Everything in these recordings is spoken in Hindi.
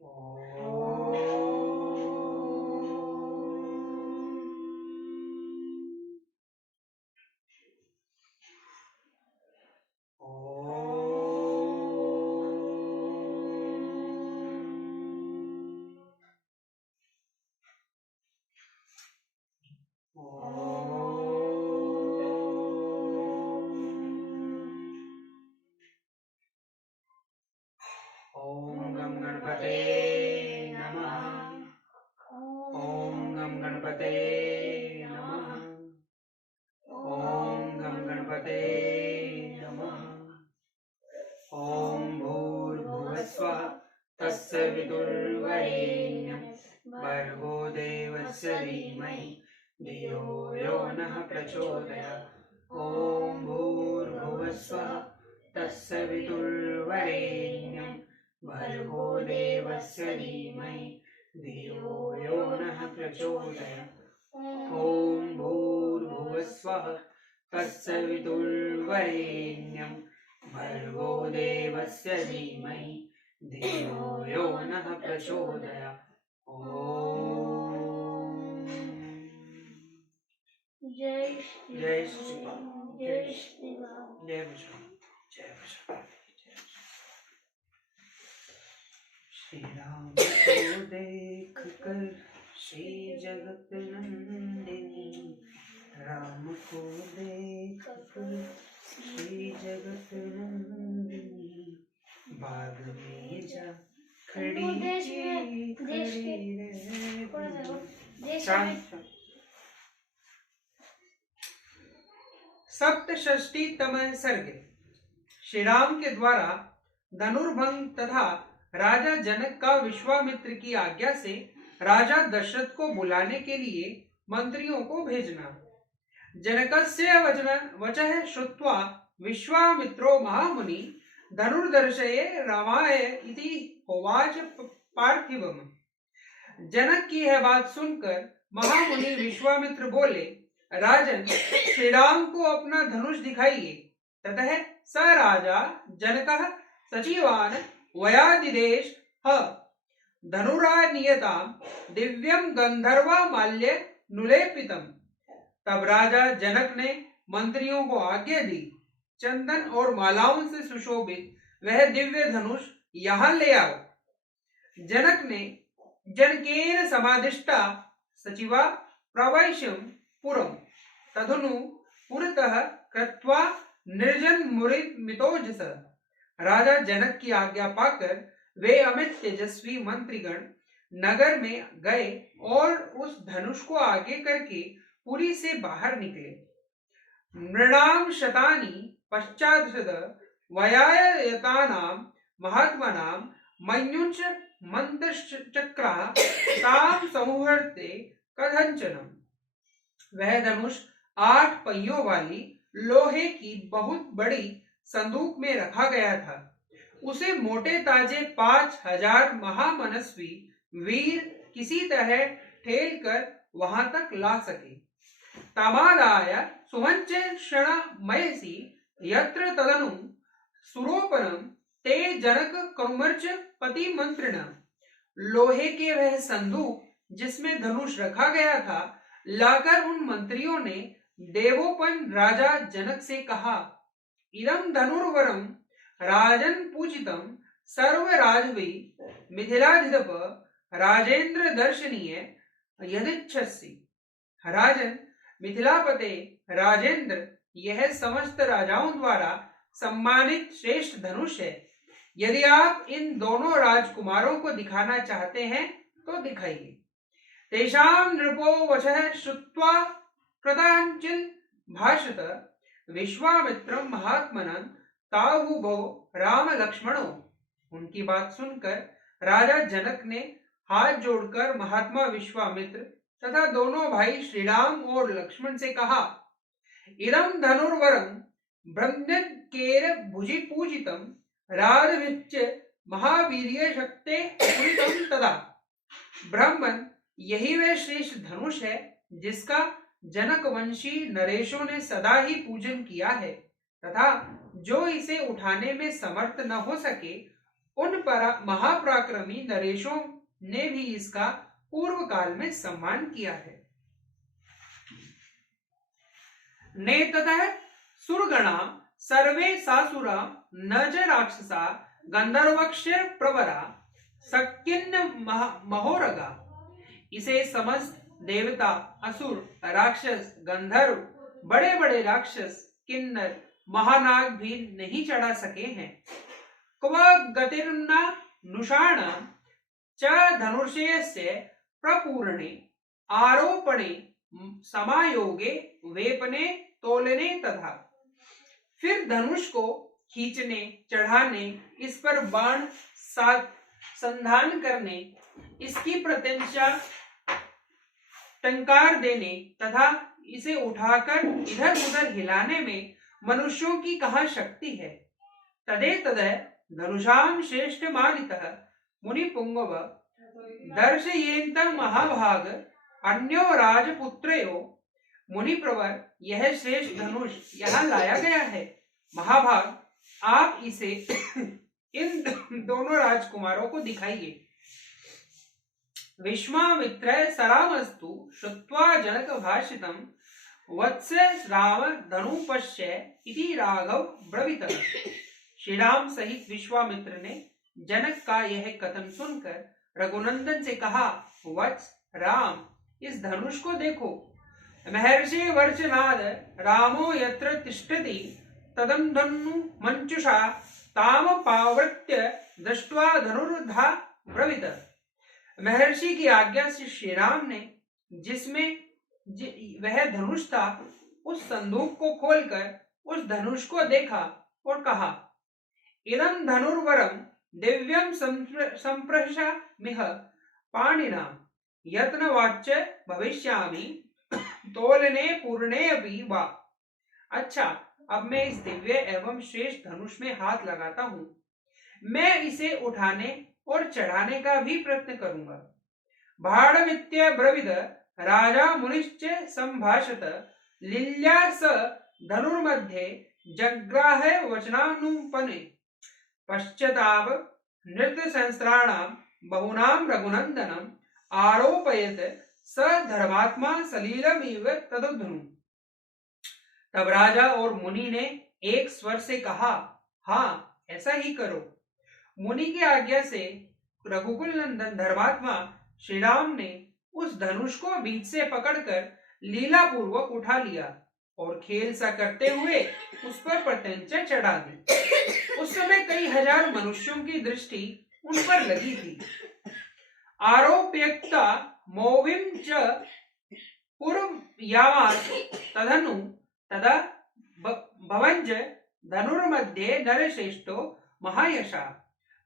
ओम गम गणपते नमः। ओम गम गणपते नमः। ओम गम गणपते नमः। ओम भूर्भुवस्वः तस्य विदुर्वरेण्यं भर्गो देवस्य धीमहि धियो यो नः प्रचोदयात्। ओम भूर्भुवस्वः तस्य विदुर्वरेण्यं भर्गो देवस्य धीमहि धियो यो नः प्रचोदयात्। ओम भूर्भुवस्वः तस्य विदुर्वरेण्यं भर्गो देवस्य धीमहि धियो यो नः प्रचोदयात्। ओम जय श्री जय श्री राम। जय श्री राम। जय बजरंग। जय बजरंग। श्री राम को देख कर श्री जगत नंदिनी, राम को देख कर श्री जगत नंदिनी, बाग में जा खड़ी सप्तषष्टितम सर्ग। श्री राम के द्वारा धनुर्भंग तथा राजा जनक का विश्वामित्र की आज्ञा से राजा दशरथ को बुलाने के लिए मंत्रियों को भेजना। जनकस्य वचः श्रुत्वा विश्वामित्रो महामुनि धनुर्दर्शये रामाय इति होवाच पार्थिवम्। जनक की यह बात सुनकर महामुनि विश्वामित्र बोले, राजन, श्री राम को अपना धनुष दिखाइए। ततः स राजा जनकः सचिवान् वयादिदेश धनुरानियतां दिव्यं गंधर्वा माल्य नुलेपितम। तब राजा जनक ने मंत्रियों को आज्ञा दी, चंदन और मालाओं से सुशोभित वह दिव्य धनुष यहाँ ले आओ। जनक ने जनकेन समादिष्टा सचिवा प्रवैश्यं पुरं तदनु पुरतः कृत्वा निर्जन मुरिमितोजस। राजा जनक की आज्ञा पाकर वे अमित तेजस्वी मंत्रीगण नगर में गए और उस धनुष को आगे करके पुरी से बाहर निकले। नृणाम शतानि पश्चात् वयायतानां महात्मनां मन्युञ्च मंत्रचक्रा ताम समुहर्ते कथंचनम। वह धनुष 8 पहियों वाली लोहे की बहुत बड़ी संदूक में रखा गया था। उसे मोटे ताजे 5000 महामनस्वी वीर किसी तरह ठेल कर वहां तक ला सके। तामादाय सुवंचक्षणमयसी यत्र तदनु सुरोपनम ते जनक करुमर्च पति मंत्रिण। लोहे के वह संदूक जिसमें धनुष रखा गया था लाकर उन मंत्रियों ने देवोपन राजा जनक से कहा, इदं धनुर्वरम राजन पूजितम सर्वराजवी मिथिलाधिप राजेंद्र दर्शनीय यदिच्छसि। राजन मिथिलापते राजेंद्र, यह समस्त राजाओं द्वारा सम्मानित श्रेष्ठ धनुष है। यदि आप इन दोनों राजकुमारों को दिखाना चाहते हैं तो दिखाइए। तेषां नृपो वचः श्रुत्वा कृतांचिल भाषत विश्वामित्रं महात्मनं ताहुभो राम लक्ष्मणो। उनकी बात सुनकर राजा जनक ने हाथ जोड़कर महात्मा विश्वामित्र तथा दोनों भाई श्रीराम और लक्ष्मण से कहा, इदं धनुर्वरं ब्रह्मकेर भुजि पूजितं राजभिश्च महावीर्य शक्ते पूरितं तदा। ब्राह्मण, यही वह श्रेष्ठ धनुष है जिसका जनक वंशी नरेशों ने सदा ही पूजन किया है, तथा जो इसे उठाने में समर्थ न हो सके उन महापराक्रमी नरेशों ने भी इसका पूर्व काल में सम्मान किया है। नेततः सुरगणा सर्वे सासुरा न च राक्षसा गंधर्वक्ष प्रवरा शक्यन्न महोरगा। इसे समस्त देवता, असुर, राक्षस, गंधर्व, बड़े बड़े राक्षस, किन्नर, महानाग भी नहीं चढ़ा सके हैं। क्व गतिर्न नुषाण च धनुषेयस्य प्रपूरणे आरोपणे समायोगे वेपने तोलने तथा। फिर धनुष को खींचने, चढ़ाने, इस पर बाण संधान करने, इसकी प्रत्यंचा टंकार देने तथा इसे उठाकर इधर उधर हिलाने में मनुष्यों की कहाँ शक्ति है। तदे तदे धनुषाम श्रेष्ठ मानितः मुनि पुंगव दर्शयेन्त महाभाग अन्यो राजपुत्रयो। मुनि प्रवर, यह श्रेष्ठ धनुष यहाँ लाया गया है। महाभाग, आप इसे इन दोनों राजकुमारों को दिखाइए। विश्वामित्र सरामस्तु श्रुत्वा जनक भाषितम् वत्स राम धनुपश्य इति राघव ब्रवीतः। श्री राम सहित विश्वामित्र ने जनक का यह कथन सुनकर रघुनंदन से कहा, वत्स राम, इस धनुष को देखो। महर्षि वर्चनाद रामो यत्र तिष्ठति तदं धनु मंचुषा ताम पावृत्य दृष्ट्वा धनुर्धा ब्रवीत। महर्षि की आज्ञा से श्री राम ने जिसमें वह धनुष था, उस संदूक को खोलकर उस धनुष को देखा और कहा, इदं धनुर्वरम दिव्यम संप्रशामिह पाणिना यत्नवाच्य भविष्यामि तोलने पूर्णे अपि वा। अच्छा, अब मैं इस दिव्य एवं श्रेष्ठ धनुष में हाथ लगाता हूं। मैं इसे उठाने और चढ़ाने का भी प्रयत्न करूंगा। भाड़मित्य ब्रविद राजा मुनिश्च संभाषत लील्या स धनुर्मध्ये जग्राह वचनानुपने पश्चाताप नृत्य संस्त्राणाम बहुनाम रघुनंदनम आरोपयत स धर्मात्मा सलीलमिव तदुधनु। तब राजा और मुनि ने एक स्वर से कहा, हाँ, ऐसा ही करो। मुनि की आज्ञा से रघुकुल नंदन धर्मात्मा श्री राम ने उस धनुष को बीच से पकड़कर लीला पूर्वक उठा लिया और खेल सा करते हुए उस पर प्रत्यंचा चढ़ा दी। उस समय कई हजार मनुष्यों की दृष्टि उन पर लगी थी। आरोप्यक्ता मोविम च पूर्वयामास तदनु तदा भवंज धनुर्मध्ये नरश्रेष्ठो महायशा।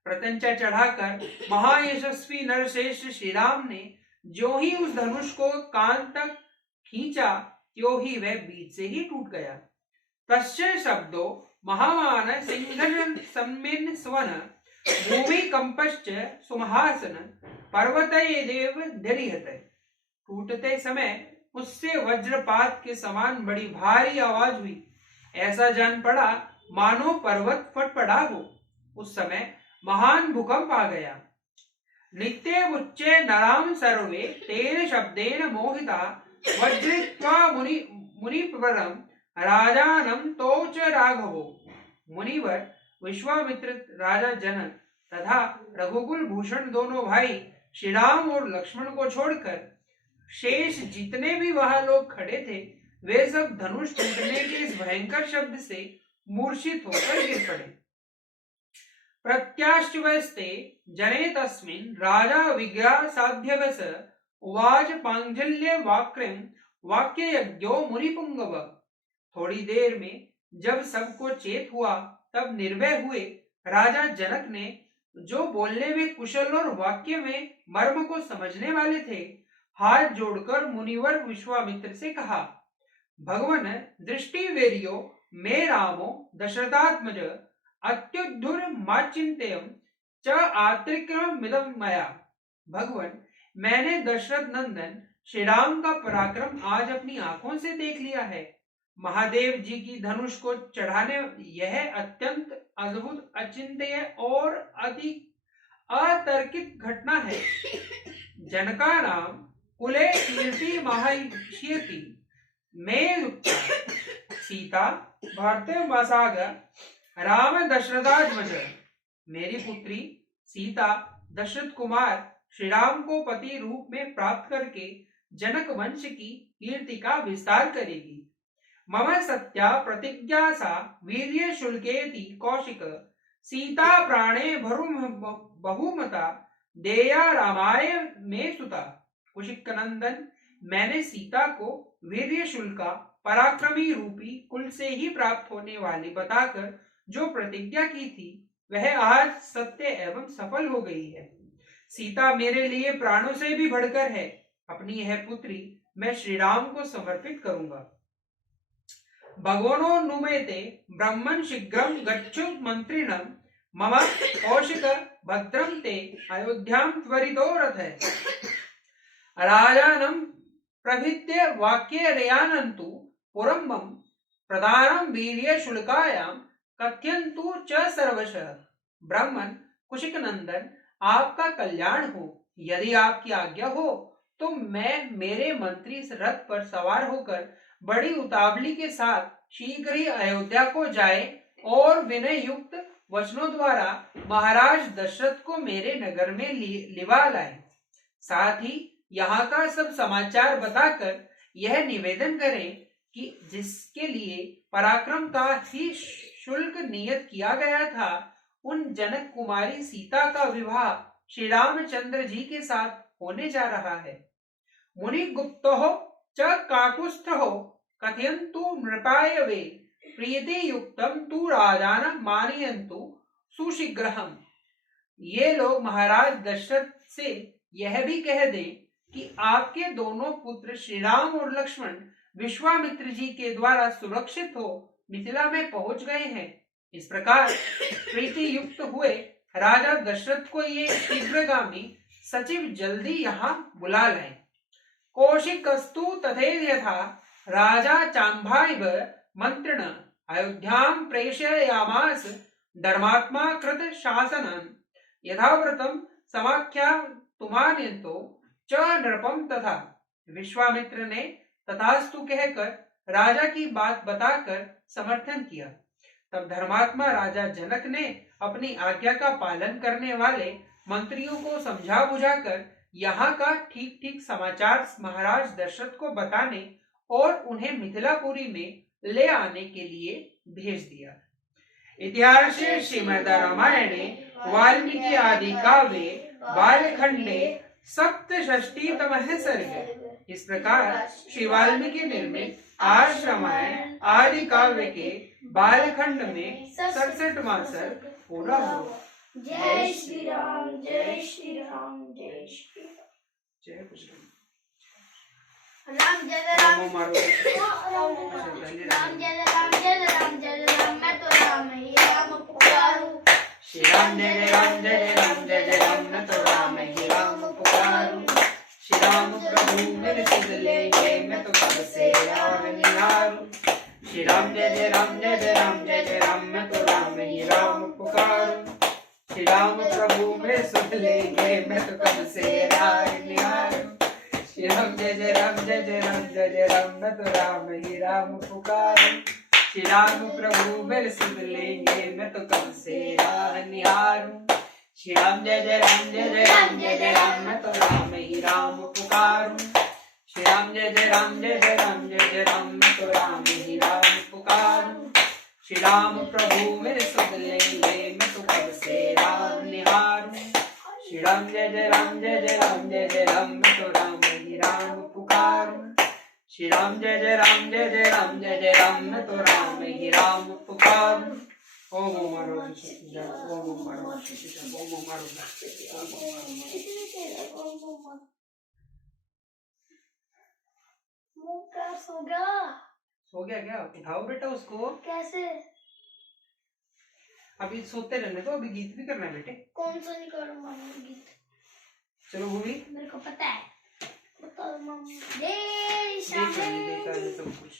प्रत्यंचा चढ़ाकर महायशस्वी नरश्रेष्ठ श्री राम ने जो ही उस धनुष को कान तक खींचा, त्यों ही वह बीच से ही टूट गया। तस्य शब्दो महामान सिंह सम्मिन स्वन भूमि कंपश्च सुमहासन पर्वतये देव दरिहत। टूटते समय उससे वज्रपात के समान बड़ी भारी आवाज हुई। ऐसा जान पड़ा मानो पर्वत फट पड़ा हो। उस समय महान भूकंप आ गया। नित्य उच्चे नराम सर्वे तेन शब्देन मोहिता वज्रित्वा मुनिप्रवरम राजानम तोच राघवो। मुनिवर विश्वामित्र, राजा जनक तथा रघुकुल भूषण दोनों भाई श्री राम और लक्ष्मण को छोड़कर शेष जितने भी वहां लोग खड़े थे, वे सब धनुष टूटने के इस भयंकर शब्द से मूर्छित होकर गिर पड़े। प्रत्याश्वस्ते जने तस्मिन् राजा विग्रह साध्यगस उवाच पांजल्य वाक्यम वाक्य यज्ञो मुनिपुंगव। थोड़ी देर में जब सबको चेत हुआ, तब निर्भय हुए राजा जनक ने, जो बोलने में कुशल और वाक्य में मर्म को समझने वाले थे, हाथ जोड़कर मुनिवर विश्वामित्र से कहा, भगवन दृष्टि वेरियो मे रामो दशरथात्मज अत्युद्धुर माचिंत्यम च आत्रिक्रमिदं मया। भगवन, मैंने दशरथ नंदन श्री राम का पराक्रम आज अपनी आंखों से देख लिया है। महादेव जी की धनुष को चढ़ाने, यह अत्यंत अद्भुत, अचिंत्य और अति अतर्कित घटना है। जनका नाम कुले कीर्ति महायति में युक्ता सीता भारते मसागर राम दशरथात्मज। मेरी पुत्री सीता दशरथ कुमार श्री राम को पति रूप में प्राप्त करके जनक वंश की कीर्ति का विस्तार करेगी। मम सत्या प्रतिज्ञा सा वीर्य शुल्केति कौशिक सीता प्राणे बहुमता देया रामाय में सुता। कुशिक नंदन, मैंने सीता को वीर्य शुल्का पराक्रमी रूपी कुल से ही प्राप्त होने वाली बताकर जो प्रतिज्ञा की थी वह आज सत्य एवं सफल हो गई है। सीता मेरे लिए प्राणों से भी बढ़कर है। अपनी यह पुत्री मैं श्री राम को समर्पित करूंगा। भगवानो नुमेते ब्रह्मन् शीघ्रं गच्छु मंत्रिणं मम कौशिक भद्रं ते अयोध्यां त्वरितो रथः। राजानं प्रभृत्य वाक्यरयानन्तु पुरम्बं प्रधानं वीर्य शुल्कायां कथयन्तु च सर्वशः। ब्राह्मण कुशिक नंदन, आपका कल्याण हो। यदि आपकी आज्ञा हो तो मैं मेरे मंत्री रथ पर सवार होकर बड़ी उतावली के साथ शीघ्र ही अयोध्या को जाए और विनय युक्त वचनों द्वारा महाराज दशरथ को मेरे नगर में लिवा लाए। साथ ही यहाँ का सब समाचार बताकर यह निवेदन करें कि जिसके लिए पराक्रम का ही शुल्क नियत किया गया था, उन जनक कुमारी सीता का विवाह श्री रामचंद्र जी के साथ होने जा रहा है। मुनि गुप्तो च काकुस्थो कथयन्तु नृपाय वे प्रीति युक्तम तु राजान मानयन्तु सुशीघ्रहम। ये लोग महाराज दशरथ से यह भी कह दें कि आपके दोनों पुत्र श्री राम और लक्ष्मण विश्वामित्र जी के द्वारा सुरक्षित हो मिथिला में पहुंच गए हैं। इस प्रकार प्रीति युक्त हुए राजा दशरथ को ये शीघ्रगामी सचिव जल्दी यहाँ बुला लाएं। कौशिकस्तु तथैर्यथा राजा चाम्भाइव मंत्रिण अयोध्यां प्रेषयामास धर्मात्मा कृत शासनं यथाव्रतं समाख्यातुमान्यन्तो च नृपं तथा। विश्वामित्र ने तथास्तु कहकर राजा की बात बताकर समर्थन किया। तब धर्मात्मा राजा जनक ने अपनी आज्ञा का पालन करने वाले मंत्रियों को समझा बुझाकर यहाँ का ठीक ठीक समाचार महाराज दशरथ को बताने और उन्हें मिथिलापुरी में ले आने के लिए भेज दिया। इतिहासे श्रीमद् रामायणे वाल्मीकि आदि काव्ये बालखंडे सप्तषष्टितमः सर्ग। इस प्रकार श्री वाल्मीकि निर्मित आर्ष रामायण आदि काव्य के बालखंड में 67वां सर्ग पूरा हुआ। जय श्री राम, जय श्री राम, जय श्री राम। जय श्री राम। राम जय राम, मारो राम जय राम, जय राम, जय राम, मैं तो राम ही राम पुकारूं। श्री राम जय राम, जय राम, जय राम, मैं तो राम ही राम पुकारूं। श्री राम प्रभु मेरे सुध लेंगे, मैं तो कब से राम निहारूं। श्री राम जय राम, जय राम, जय राम, मैं तो राम ही राम पुकारूं। श्री राम प्रभु मेरे सुध लेंगे, मैं तो कब से राम निहारूं। श्री राम जय राम, जय राम, जय राम, मैं तो राम ही राम पुकारूं। श्री राम प्रभु मेरे सुध लेंगे, मैं तो कब से राह निहारूं। श्री राम जय राम, जय राम, जय राम, मैं तो राम ही राम पुकारूं। श्री राम जय राम, जय राम, जय राम, मैं तो राम ही राम पुकारूं। श्री राम प्रभु मेरे सुध लेंगे, मैं तो कब से राम निहारूं। श्री राम जय राम, जय राम, जय राम, मैं तो राम ही राम पुकारूं। श्री राम जय राम, जय राम, जय राम, मैं तो राम ही राम पुकारूं। ओम मारो शिशा, ओम मारो शिशा, ओम मारो शिशा, ओम मारो। मुंह का सो गया। सो गया क्या? उठाओ बेटा उसको। कैसे? अभी सोते रहने दो, अभी गीत भी करना है बेटे। कौन सा नहीं करूँगा मैं गीत? चलो भूमि, मेरे को पता है। बताओ मम्मी। जय श्याम। देखा है सब कुछ।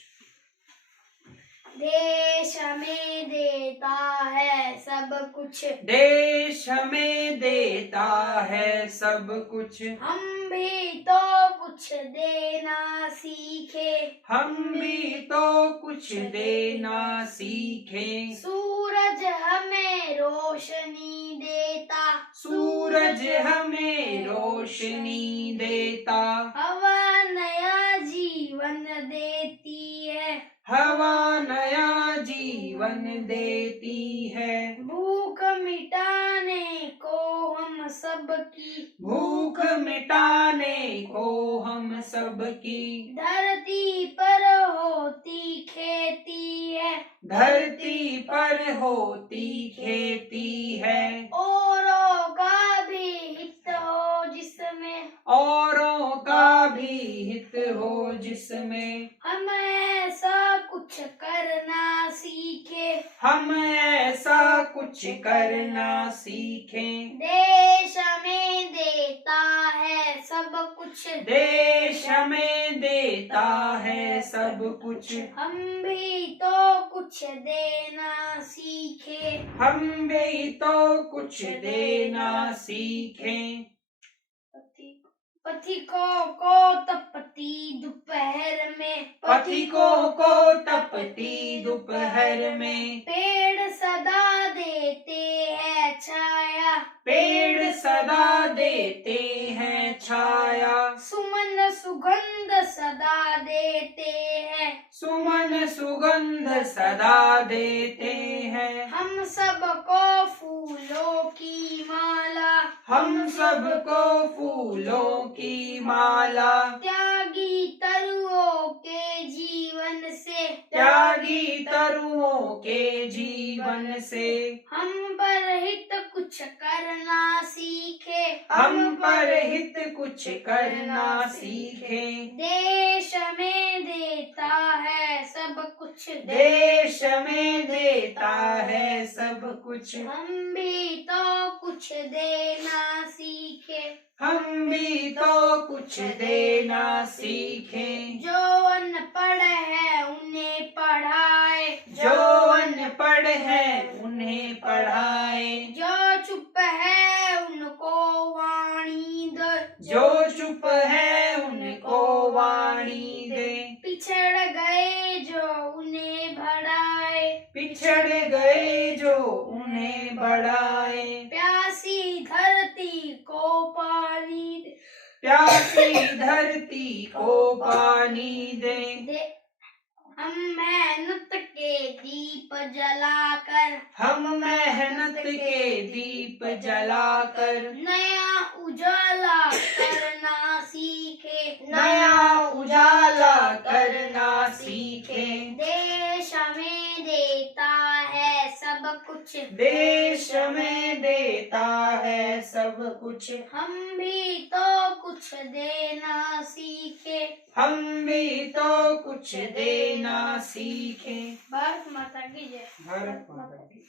देश हमें देता है सब कुछ, देश हमें देता है सब कुछ, हम भी तो कुछ देना सीखे, हम भी तो कुछ देना सीखें। सूरज हमें रोशनी देता, सूरज हमें रोशनी देता, हवा नया जीवन देती है, हवा नया जीवन देती है। भूख मिटाने को हम सबकी, भूख मिटाने को हम सबकी, धरती पर होती खेती है, धरती पर होती खेती है। औरों का भी हित हो जिसमें, औरों का भी हित हो जिसमें, हम ऐसा कुछ करना सीखे, हम ऐसा कुछ करना सीखें। देश हमें देता है सब कुछ, देश हमें देता है सब कुछ, हम भी तो कुछ देना सीखे, हम भी तो कुछ देना सीखें। पथिकों को तपती दोपहर में, पथिकों को तपती दोपहर में, पेड़ सदा देते हैं छाया, पेड़ सदा देते हैं छाया। सुमन सुगंध सदा देते हैं, सुमन सुगंध सदा देते हैं। हम सबको फूलों की माला, हम सबको फूलों की माला, त्यागी तरुओं के जीवन से, त्यागी तरुओं के जीवन से, हम पर हित कुछ करना सीखे, हम पर हित कुछ करना सीखें। देश में देता है सब कुछ, देश में देता है सब कुछ, हम भी तो कुछ देना सीखे, हम भी तो कुछ देना सीखें। जो अनपढ़ है उन्हें पढ़ाए, जो अनपढ़ है उन्हें पढ़ाए, जो चुप है उनको वाणी दे, जो चुप है उनको वाणी दे, पिछड़ गए जो उन्हें बढ़ाए, पिछड़ गए जो उन्हें बढ़ाए, प्यासी धरती को पानी दे, प्यासी धरती को पानी दे। हम मेहनत के दीप जलाकर, हम मेहनत के दीप जलाकर, नया उजाला करना सीखे, नया उजाला करना सीखें। देश हमें देता है सब कुछ, देश में देता है सब कुछ, हम भी तो कुछ देना सीखे, हम भी तो कुछ देना सीखें। भारत माता की जय। भारत माता की